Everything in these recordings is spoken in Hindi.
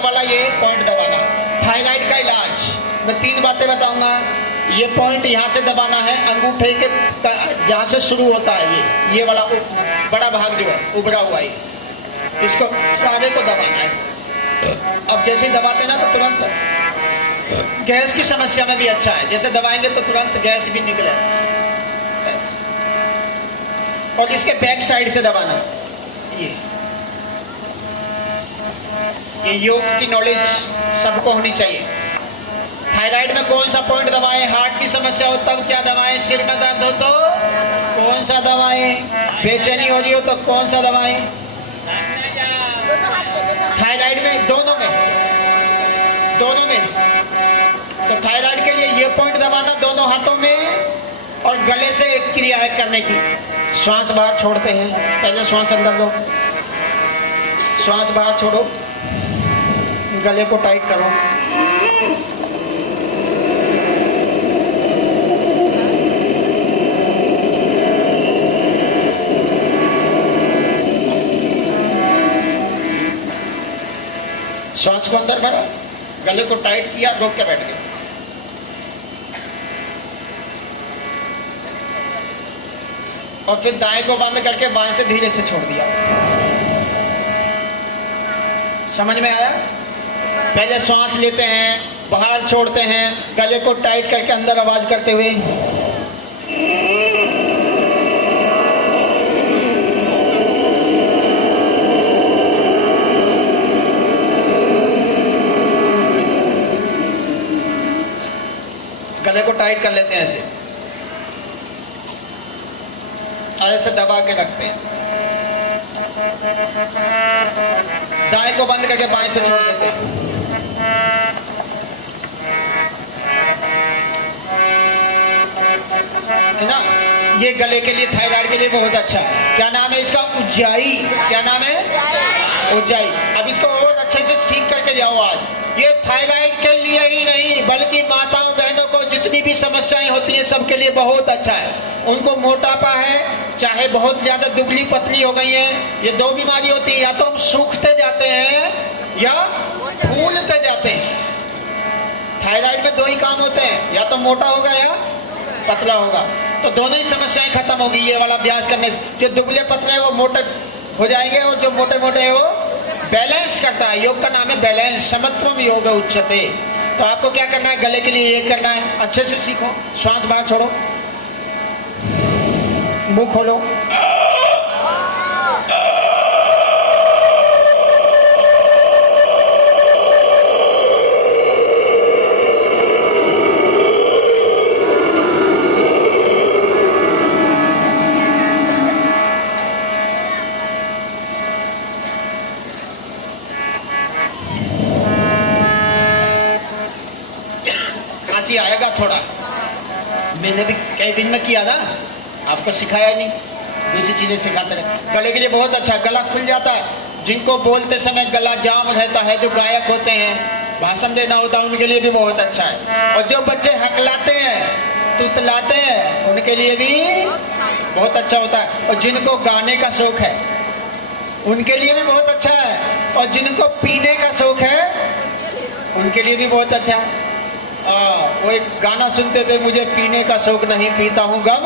वाला ये पॉइंट दबाना। थायराइड का इलाज मैं 3 बातें बताऊंगा। ये पॉइंट यहाँ से दबाना है, अंगूठे के जहाँ से शुरू होता है ये वाला बड़ा भाग जो है उभरा हुआ है, इसको सारे को दबाना है। अब जैसे ही दबाते ना तो तुरंत गैस की समस्या में भी अच्छा है, जैसे दबाएंगे तो तुरंत गैस भी निकले। और इसके बैक साइड से दबाना। ये योग की नॉलेज सबको होनी चाहिए। थायराइड में कौन सा पॉइंट दबाएं, हार्ट की समस्या हो तब क्या दबाएं, सिर में दर्द हो तो कौन सा दबाएं, बेचैनी हो रही हो तो कौन सा दबाएं। थायराइड में दोनों में तो थायराइड के लिए ये पॉइंट दबाना दोनों हाथों में और गले से एक क्रिया है करने की। श्वास बाहर छोड़ते हैं, पहले श्वास अंदर लो, श्वास बाहर छोड़ो, गले को टाइट करो, श्वास को अंदर भरा, गले को टाइट किया, रोक के बैठ गए। और फिर दाएं को बंद करके बाएं से धीरे से छोड़ दिया। समझ में आया? पहले सांस लेते हैं, बाहर छोड़ते हैं, गले को टाइट करके अंदर आवाज करते हुए गले को टाइट कर लेते हैं, ऐसे दबा के रखते हैं। दाएं को बंद करके बाएं से छोड़ देते हैं। है ना? ये गले के लिए, थायराइड के लिए बहुत अच्छा है। क्या नाम है इसका? उज्जाई। क्या नाम है? उज्जाई। अब इसको और अच्छे से सीख करके जाओ आज। ये थायराइड के लिए ही नहीं बल्कि माताओं बहनों को जितनी भी समस्याएं होती हैं सबके लिए बहुत अच्छा है। उनको मोटापा है, चाहे बहुत ज्यादा दुबली पतली हो गई है, ये 2 बीमारी होती है, या तो हम सूखते जाते हैं या फूलते जाते हैं। थायराइड में 2 ही काम होते हैं, या तो मोटा होगा या पतला होगा, तो दोनों ही समस्याएं खत्म होगी ये वाला अभ्यास करने से। जो दुबले पतले हैं वो मोटे हो जाएंगे और जो मोटे मोटे हैं वो बैलेंस करता है। योग का नाम है बैलेंस, समत्वम योग उच्यते। तो आपको क्या करना है? गले के लिए ये करना है, अच्छे से सीखो। श्वास बाहर छोड़ो, मुंह खोलो, खांसी आएगा थोड़ा, मैंने भी कई दिन में किया ना, आपको सिखाया नहीं, दूसरी चीजें सिखाते रहे। गले के लिए बहुत अच्छा, गला खुल जाता है। जिनको बोलते समय गला जाम रहता है, जो गायक होते हैं, भाषण देना होता है, उनके लिए भी बहुत अच्छा है। और जो बच्चे हकलाते हैं, तुतलाते हैं, उनके लिए भी बहुत अच्छा होता है। और जिनको गाने का शौक है उनके लिए भी बहुत अच्छा है। और जिनको पीने का शौक है उनके लिए भी बहुत अच्छा है। वो एक गाना सुनते थे, मुझे पीने का शौक नहीं, पीता हूँ गम।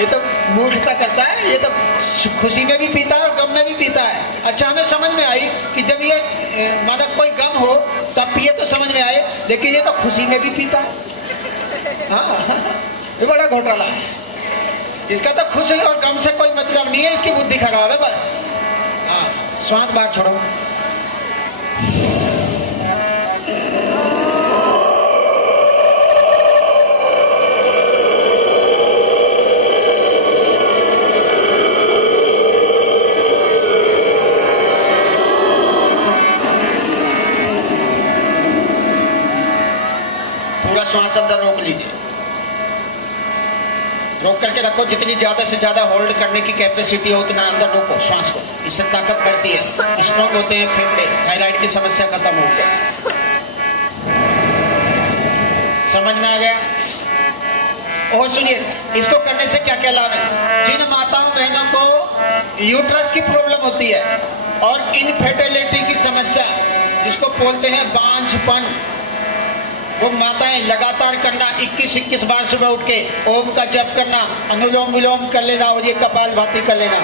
ये तो मूर्खता करता है, ये तो खुशी में भी पीता है और गम में भी पीता है। अच्छा, हमें समझ में आई कि जब ये माना कोई गम हो तब पिए तो समझ में आए, लेकिन ये तो खुशी में भी पीता है। हाँ, ये बड़ा घोटाला है। इसका तो खुशी और गम से कोई मतलब नहीं है, इसकी बुद्धि खराब है बस। हाँ, श्वास बाहर छोड़ो, श्वास अंदर रोक लीजिए, रोक करके रखो। जितनी ज्यादा से ज्यादा होल्ड करने की कैपेसिटी हो उतना अंदर रोको श्वास को, इससे ताकत बढ़ती है, स्ट्रॉन्ग होते हैं फेफड़े, थायराइड की समस्या खत्म हो गई। समझ में आ गया? और सुनिए, इसको करने से क्या क्या लाभ है। जिन माताओं बहनों को यूट्रस की प्रॉब्लम होती है और इनफर्टिलिटी की समस्या जिसको बोलते हैं बांझपन, वो माताएं लगातार करना 21-21 बार सुबह उठ के ओम का जप करना, अनुलोम विलोम कर लेना और ये कपालभाति कर लेना,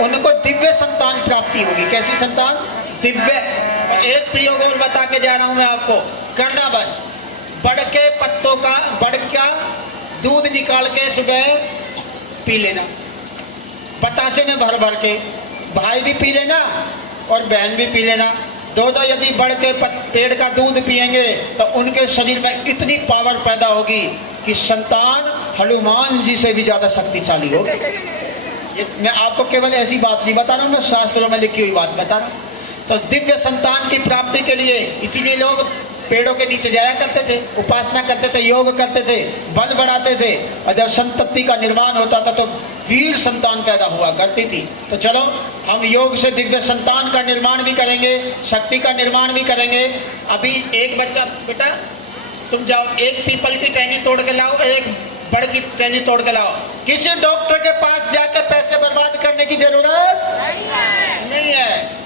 उनको दिव्य संतान प्राप्ति होगी। कैसी संतान? दिव्य। और एक प्रयोग और बता के जा रहा हूं मैं आपको, करना बस, बड़ के पत्तों का, बड़ का दूध निकाल के सुबह पी लेना, बतासे में भर भर के, भाई भी पी लेना और बहन भी पी लेना। दो यदि बढ़ के पेड़ का दूध पिएंगे तो उनके शरीर में इतनी पावर पैदा होगी कि संतान हनुमान जी से भी ज्यादा शक्तिशाली होगी। ये मैं आपको केवल ऐसी बात नहीं बता रहा हूँ, मैं शास्त्रों में लिखी हुई बात बता रहा हूँ। तो दिव्य संतान की प्राप्ति के लिए इसीलिए लोग पेड़ों के नीचे जाया करते थे, उपासना करते थे, योग करते थे, बल बढ़ाते थे, और जब संतति का निर्माण होता था तो वीर संतान पैदा हुआ करती थी। तो चलो हम योग से दिव्य संतान का निर्माण भी करेंगे, शक्ति का निर्माण भी करेंगे। अभी एक बच्चा, बेटा तुम जाओ एक पीपल की टहनी तोड़ के लाओ, एक बड़ की टहनी तोड़ के लाओ। किसी डॉक्टर के पास जाकर पैसे बर्बाद करने की जरूरत नहीं है।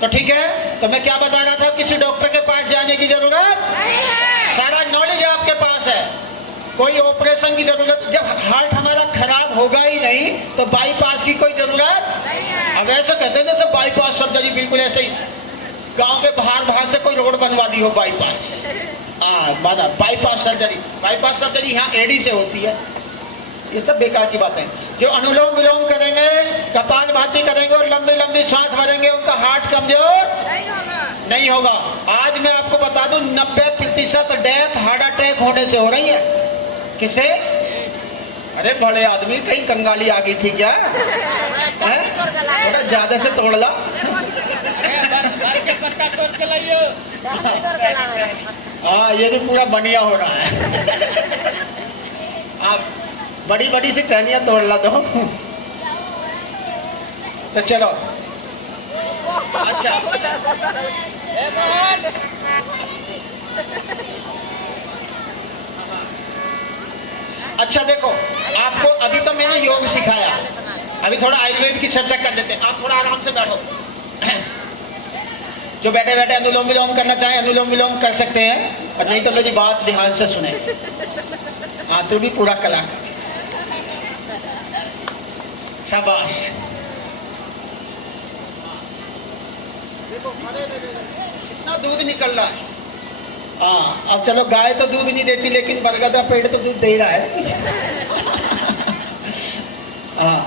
तो ठीक है, तो मैं क्या बता रहा था, किसी डॉक्टर के पास जाने की जरूरत नहीं है, सारा नॉलेज आपके पास है। कोई ऑपरेशन की जरूरत, जब हार्ट हमारा खराब होगा ही नहीं तो बाईपास की कोई जरूरत नहीं है। अब ऐसा कहते हैं जैसे बाईपास सर्जरी, बिल्कुल ऐसे ही गांव के बाहर से कोई रोड बनवा दी हो बाईपास। माना बाईपास सर्जरी यहाँ एडी से होती है। ये सब बेकार की बात है। जो अनुलोम विलोम करेंगे, कपालभाति करेंगे और लंबी लंबी सांस भरेंगे, उनका हार्ट कमजोर नहीं होगा। आज मैं आपको बता दूं 90% डेथ हार्ट अटैक होने से हो रही है। किसे? अरे बड़े आदमी, कहीं कंगाली आ गई थी क्या? थोड़ा ज्यादा से तोड़ ला। हाँ, ये भी पूरा बढ़िया हो रहा है। आप बड़ी बड़ी सी टहनियां तोड़ ला दो। तो चलो, अच्छा अच्छा देखो, आपको अभी तो मैंने योग सिखाया, अभी थोड़ा आयुर्वेद की चर्चा कर लेते हैं। आप थोड़ा आराम से बैठो। जो बैठे बैठे अनुलोम विलोम करना चाहे अनुलोम विलोम कर सकते हैं, और नहीं तो मेरी बात ध्यान से सुने। हाँ, तू भी पूरा कला, शाबाश। देखो कितना दूध निकल रहा है। हाँ, अब चलो, गाय तो दूध नहीं देती, लेकिन बरगद का पेड़ तो दूध दे रहा है। हाँ,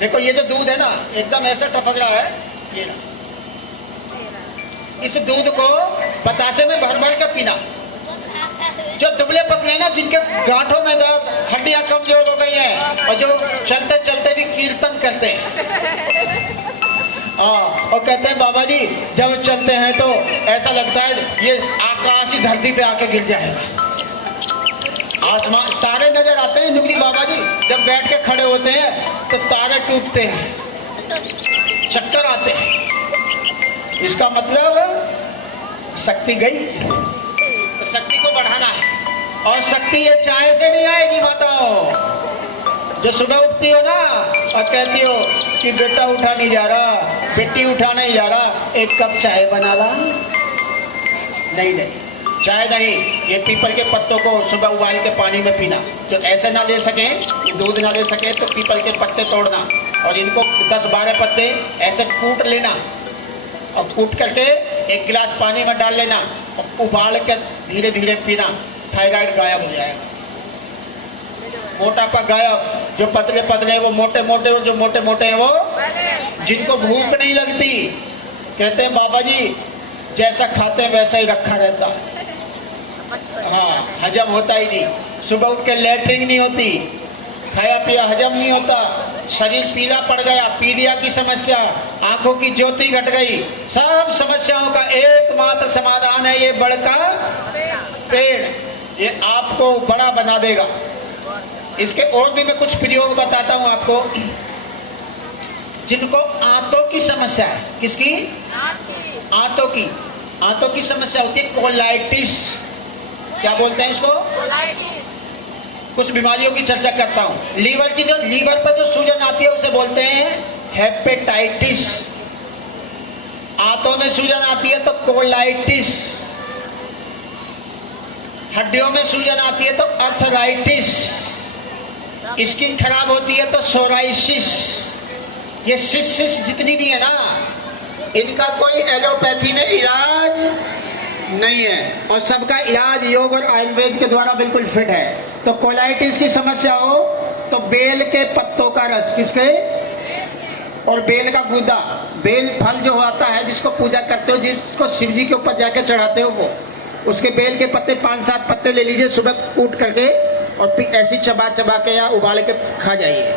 देखो ये जो दूध है ना, एकदम ऐसा टपक रहा है, ये ना। इस दूध को बतासे में भर भर कर पीना। जो दुबले पतले ना, जिनके गांठों में दर्द, हड्डियां कमजोर हो गई हैं, और जो चलते चलते भी कीर्तन करते हैं, और कहते हैं बाबा जी जब चलते हैं तो ऐसा लगता है ये आकाश ही धरती पे आके गिर जाएगा। आसमान तारे नजर आते हैं नुकरी बाबा जी, जब बैठ के खड़े होते हैं तो तारे टूटते हैं, चक्कर आते हैं। इसका मतलब शक्ति गई, तो शक्ति को बढ़ाना है। और शक्ति ये चाय से नहीं आएगी माताओं। जो सुबह उठती हो ना और कहती हो कि बेटा उठा नहीं जा रहा, बेटी उठा नहीं जा रहा, एक कप चाय बना ला। नहीं, चाय नहीं, ये पीपल के पत्तों को सुबह उबाल के पानी में पीना। जो ऐसे ना ले सके, दूध ना ले सके, तो पीपल के पत्ते तोड़ना और इनको 10-12 पत्ते ऐसे कूट लेना, और कूट करके एक गिलास पानी में डाल लेना और उबाल के धीरे धीरे पीना। थायराइड गायब हो जाएगा, मोटापा गायब। जो पतले पतले वो मोटे मोटे, और जो मोटे मोटे हैं वो जिनको भूख नहीं लगती, कहते हैं बाबा जी जैसा खाते हैं वैसा ही रखा रहता। हाँ, हजम होता ही नहीं। सुबह उठ के लैट्रिन नहीं होती, खाया पिया हजम नहीं होता, शरीर पीला पड़ गया, पीलिया की समस्या, आंखों की ज्योति घट गई। सब समस्याओं का एकमात्र समाधान है ये बड़ का पेड़। ये आपको बड़ा बना देगा। इसके और भी मैं कुछ प्रयोग बताता हूं आपको। जिनको आंतों की समस्या है, किसकी? आंतों की समस्या होती है, कोलाइटिस। क्या बोलते हैं इसको? कुछ बीमारियों की चर्चा करता हूं। लीवर पर जो सूजन आती है उसे बोलते हैं हेपेटाइटिस। आंतों में सूजन आती है तो कोलाइटिस। हड्डियों में सूजन आती है तो अर्थराइटिस। स्किन खराब होती है तो सोराइसिस। ये सिस जितनी भी है ना, इनका कोई एलोपैथी में इलाज नहीं है और सबका इलाज योग और आयुर्वेद के द्वारा बिल्कुल फिट है। तो कोलाइटिस की समस्या हो तो बेल के पत्तों का रस, किसके? और बेल का गूदा, बेल फल जो आता है जिसको पूजा करते हो, जिसको शिव जी के ऊपर जाके चढ़ाते हो, वो उसके बेल के पत्ते 5-7 पत्ते ले लीजिए, सुबह कूट करके और फिर ऐसी चबा के या उबाल के खा जाइए।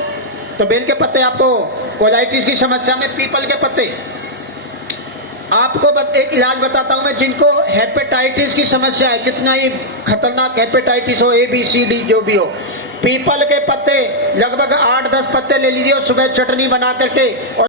तो बेल के पत्ते आपको कोलाइटिस की समस्या में, पीपल के पत्ते। आपको एक इलाज बताता हूं मैं, जिनको हेपेटाइटिस की समस्या है, कितना ही खतरनाक हेपेटाइटिस हो, ABCD जो भी हो, पीपल के पत्ते लगभग 8-10 पत्ते ले लीजिए और सुबह चटनी बना करके और